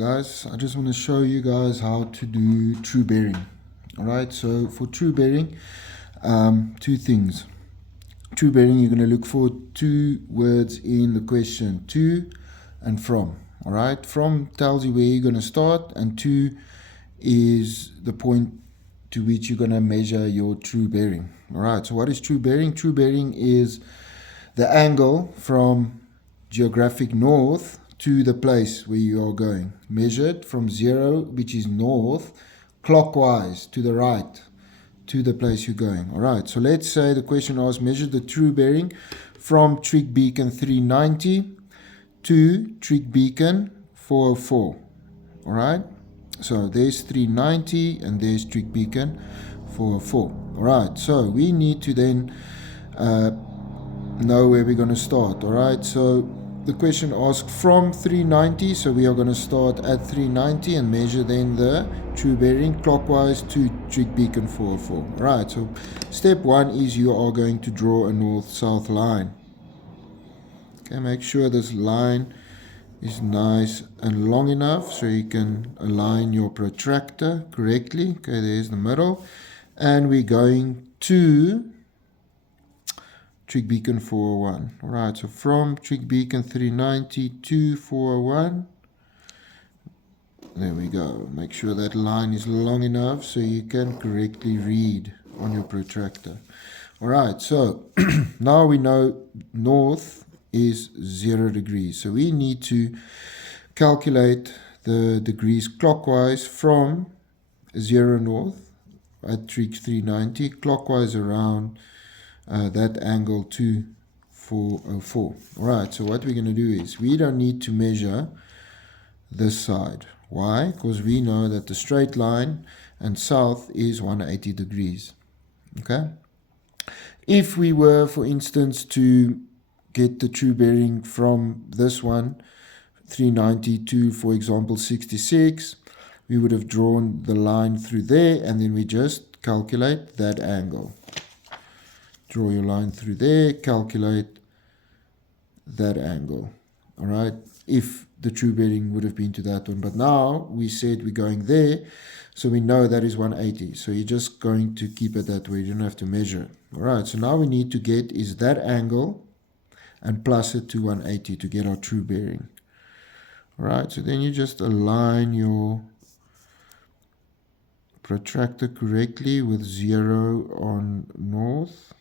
Guys, I just want to show you guys how to do true bearing. Alright, so for true bearing, two things. True bearing, you're going to look for two words in the question, to and from. Alright, from tells you where you're going to start, and to is the point to which you're going to measure your true bearing. Alright, so what is true bearing? True bearing is the angle from geographic north to the place where you are going, measured from 0, which is north, clockwise to the right to the place you're going. All right, so let's say the question asks, measure the true bearing from Trig Beacon 390 to Trig Beacon 404. All right, so there's 390 and there's Trig Beacon 404. All right, so we need to then know where we're going to start. All right, so the question asks from 390, so we are going to start at 390 and measure then the true bearing clockwise to Trig Beacon 404. All right, so step one is you are going to draw a north-south line. Okay, make sure this line is nice and long enough so you can align your protractor correctly. Okay, there's the middle, and we're going to Trig Beacon 401. All right, so from Trig Beacon 390 to 401. There we go. Make sure that line is long enough so you can correctly read on your protractor. All right, so now we know north is 0 degrees. So we need to calculate the degrees clockwise from 0 north at Trig 390, clockwise around that angle to 404. All right, so what we're going to do is we don't need to measure this side. Why? Because we know that the straight line and south is 180 degrees. Okay. If we were, for instance, to get the true bearing from this one, 390 to, for example, 66, we would have drawn the line through there, and then we just calculate that angle. Draw your line through there, calculate that angle. All right, if the true bearing would have been to that one. But now we said we're going there, so we know that is 180. So you're just going to keep it that way. You don't have to measure it. All right, so now we need to get is that angle and plus it to 180 to get our true bearing. All right, so then you just align your protractor correctly with 0 on north.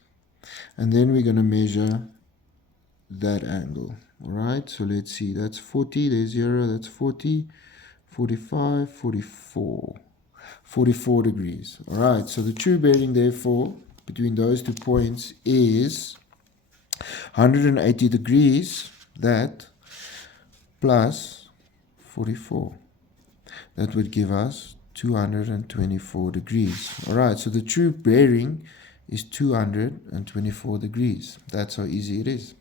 And then we're going to measure that angle. All right, so let's see. That's 40. There's 0. That's 40, 45, 44. 44 degrees. All right, so the true bearing, therefore, between those 2 points is 180 degrees, that plus 44. That would give us 224 degrees. All right, so the true bearing is 224 degrees. That's how easy it is.